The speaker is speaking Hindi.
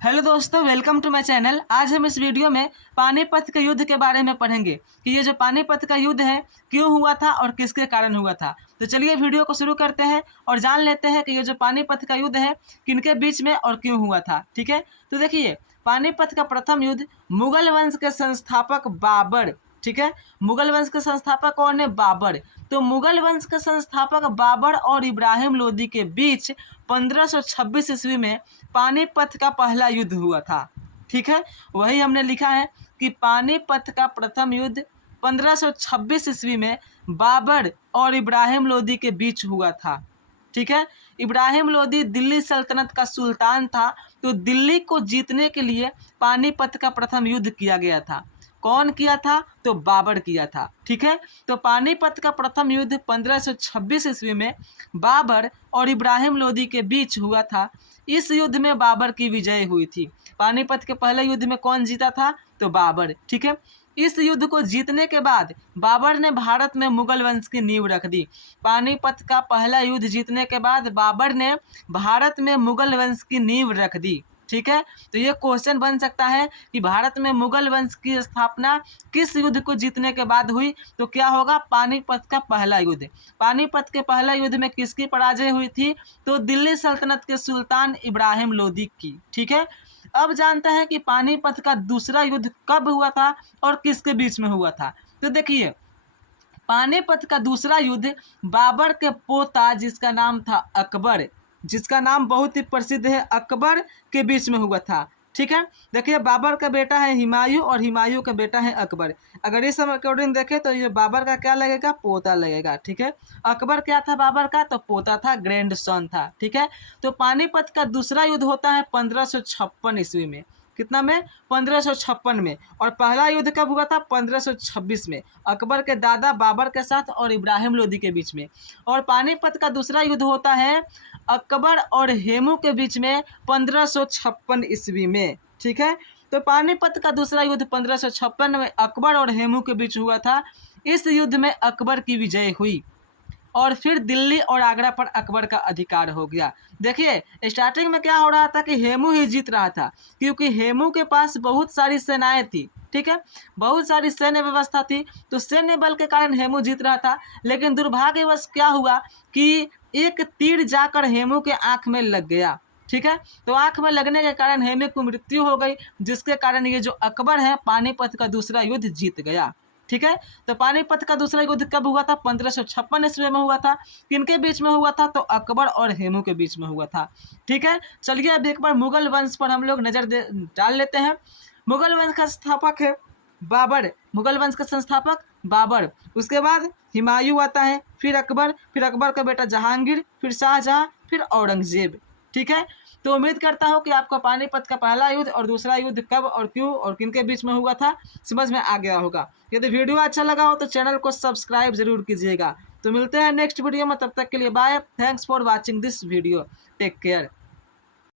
हेलो दोस्तों, वेलकम टू माय चैनल। आज हम इस वीडियो में पानीपत के युद्ध के बारे में पढ़ेंगे कि ये जो पानीपत का युद्ध है क्यों हुआ था और किसके कारण हुआ था। तो चलिए वीडियो को शुरू करते हैं और जान लेते हैं कि ये जो पानीपत का युद्ध है किनके बीच में और क्यों हुआ था। ठीक है, तो देखिए पानीपत का प्रथम युद्ध मुगल वंश के संस्थापक बाबर, ठीक है, मुगल वंश के संस्थापक कौन है? बाबर। तो मुगल वंश के संस्थापक बाबर और इब्राहिम लोदी के बीच 1526 ईस्वी में पानीपत का पहला युद्ध हुआ था। ठीक है, वही हमने लिखा है कि पानीपत का प्रथम युद्ध 1526 ईस्वी में बाबर और इब्राहिम लोदी के बीच हुआ था। ठीक है, इब्राहिम लोदी दिल्ली सल्तनत का सुल्तान था, तो दिल्ली को जीतने के लिए पानीपत का प्रथम युद्ध किया गया था। कौन किया था? तो बाबर किया था। ठीक है, तो पानीपत का प्रथम युद्ध 1526 ईस्वी में बाबर और इब्राहिम लोदी के बीच हुआ था। इस युद्ध में बाबर की विजय हुई थी। पानीपत के पहले युद्ध में कौन जीता था? तो बाबर। ठीक है, इस युद्ध को जीतने के बाद बाबर ने भारत में मुगल वंश की नींव रख दी। पानीपत का पहला युद्ध जीतने के बाद बाबर ने भारत में मुगल वंश की नींव रख दी। ठीक है, तो ये क्वेश्चन बन सकता है कि भारत में मुगल वंश की स्थापना किस युद्ध को जीतने के बाद हुई? तो क्या होगा? पानीपत का पहला युद्ध। पानीपत के पहला युद्ध में किसकी पराजय हुई थी? तो दिल्ली सल्तनत के सुल्तान इब्राहिम लोदी की। ठीक है, अब जानते हैं कि पानीपत का दूसरा युद्ध कब हुआ था और किसके बीच में हुआ था। तो देखिए पानीपत का दूसरा युद्ध बाबर के पोता जिसका नाम था अकबर, जिसका नाम बहुत ही प्रसिद्ध है, अकबर के बीच में हुआ था। ठीक है, देखिए बाबर का बेटा है हुमायूं और हुमायूं का बेटा है अकबर। अगर इस समय अकॉर्डिंग देखें तो ये बाबर का क्या लगेगा? पोता लगेगा। ठीक है, अकबर क्या था बाबर का? तो पोता था, ग्रैंड सन था। ठीक है, तो पानीपत का दूसरा युद्ध होता है 1556 ईस्वी में। कितना में? 1556 में। और पहला युद्ध कब हुआ था? 1526 में, अकबर के दादा बाबर के साथ और इब्राहिम लोदी के बीच में। और पानीपत का दूसरा युद्ध होता है अकबर और हेमू के बीच में 1556 ईस्वी में। ठीक है, तो पानीपत का दूसरा युद्ध 1556 में अकबर और हेमू के बीच हुआ था। इस युद्ध में अकबर की विजय हुई और फिर दिल्ली और आगरा पर अकबर का अधिकार हो गया। देखिए स्टार्टिंग में क्या हो रहा था कि हेमू ही जीत रहा था, क्योंकि हेमू के पास बहुत सारी सेनाएं थी। ठीक है, बहुत सारी सैन्य व्यवस्था थी, तो सैन्य बल के कारण हेमू जीत रहा था। लेकिन दुर्भाग्यवश क्या हुआ कि एक तीर जाकर हेमू के आंख में लग गया। ठीक है, तो आंख में लगने के कारण हेमू की मृत्यु हो गई, जिसके कारण ये जो अकबर है पानीपत का दूसरा युद्ध जीत गया। ठीक है, तो पानीपत का दूसरा युद्ध कब हुआ था? 1556 ईस्वी में हुआ था। किनके बीच में हुआ था? तो अकबर और हेमू के बीच में हुआ था। ठीक है, चलिए अब एक बार मुगल वंश पर हम लोग नजर डाल लेते हैं। मुगल वंश का संस्थापक है बाबर, मुगल वंश का संस्थापक बाबर। उसके बाद हुमायूं आता है, फिर अकबर का बेटा जहांगीर, फिर शाहजहां, फिर औरंगजेब। ठीक है, तो उम्मीद करता हूँ कि आपको पानीपत का पहला युद्ध और दूसरा युद्ध कब और क्यों और किनके बीच में हुआ था समझ में आ गया होगा। यदि वीडियो अच्छा लगा हो तो चैनल को सब्सक्राइब जरूर कीजिएगा। तो मिलते हैं नेक्स्ट वीडियो में, तब तक के लिए bye. Thanks for watching this video. Take care.